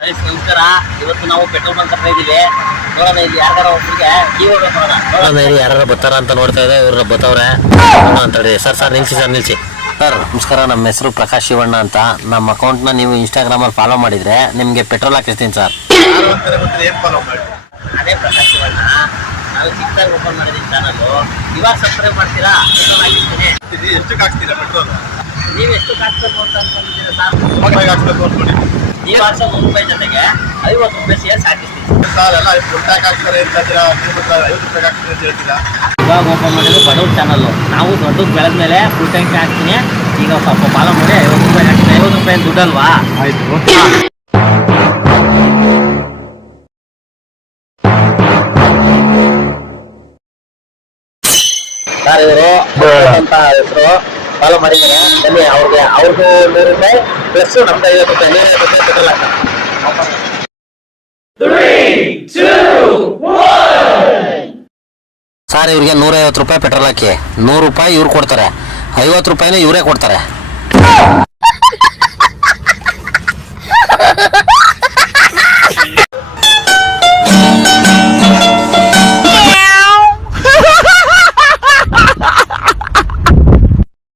ನಮಸ್ಕಾರ. ಇವತ್ತು ನಾವು ಪೆಟ್ರೋಲ್ ಬಂಕ್ ಹತ್ರ ಇದೀವಿ. ನೋಡೋಣ ಇಲ್ಲಿ ಯಾರ ಒಬ್ಬರಿಗೆ ನೋಡೋಣ ಇಲ್ಲಿ ಯಾರು ಬರ್ತಾರ ಅಂತ ನೋಡ್ತಾ ಇದೆ. ಇವ್ರ ಬತ್ತವ್ರೆ ಅಂತ ಹೇಳಿ. ಸರ್ ನಿಲ್ಸಿ. ಸರ್ ನಮಸ್ಕಾರ, ನಮ್ಮ ಹೆಸರು ಪ್ರಕಾಶ್ ಶಿವಣ್ಣ ಅಂತ. ನಮ್ಮ ಅಕೌಂಟ್ನ ನೀವು ಇನ್ಸ್ಟಾಗ್ರಾಮಲ್ಲಿ ಫಾಲೋ ಮಾಡಿದ್ರೆ ನಿಮಗೆ ಪೆಟ್ರೋಲ್ ಹಾಕಿಸ್ತೀನಿ ಸರ್. ಅದೇ ಪ್ರಕಾಶ್ ಶಿವಣ್ಣ, ನಾವು ಚಿಕ್ಕದಾಗಿ ಓಪನ್ ಮಾಡಿದ್ದೀನಿ ಚಾನಲ್ಲು. ಇವಾಗ ಸಬ್ಸ್ಕ್ರೈಬ್ ಮಾಡ್ತೀರಾ? ಪೆಟ್ರೋಲ್ ಹಾಕಿಸ್ತೀನಿ. ಎಷ್ಟಕ್ಕೆ ಹಾಕ್ತೀರಾ ಪೆಟ್ರೋಲ್? ನೀವು ಎಷ್ಟು ಹಾಕ್ಬೇಕು ಅಂತ ಅನ್ಕೊಂಡಿದ್ದೀರಾ ಸರ್? ಈ ವರ್ಷ ₹100 ಜೊತೆಗೆ ₹50 ಸೇರ್ಸ್ ಹಾಕಿಸ್ತೀವಿ. ಇವಾಗ ಓಪನ್ ಮಾಡಿದ್ರು ಬಡವ್ರ ಚಾನಲ್ಲು. ನಾವು ದೊಡ್ಡದು ಬೆಳೆದ ಮೇಲೆ ಫುಲ್ ಟ್ಯಾಂಕ್ ಹಾಕ್ತೀನಿ. ಈಗ ಸ್ವಲ್ಪ ಫಾಲೋ ಮಾಡಿ ₹50 ಹಾಕ್ತೀನಿ. ₹50 ದುಡ್ಡಲ್ವಾ? ಆಯ್ತು. ಸರ್ ಇವರು ಅಂತ ಹೆಸರು ಫಾಲೋ ಮಾಡಿದ್ದಾರೆ. ಬನ್ನಿ ಅವ್ರಿಗೂ ₹100 ಪ್ಲಸ್ ನಮ್ದು ₹50, ₹150 ಪೆಟ್ರೋಲ್ ಹಾಕ. ಸರ್ ಇವ್ರಿಗೆ ₹150 ಪೆಟ್ರೋಲ್ ಹಾಕಿ, ₹100 ಇವ್ರು ಕೊಡ್ತಾರೆ, ₹50 ಇವರೇ ಕೊಡ್ತಾರೆ.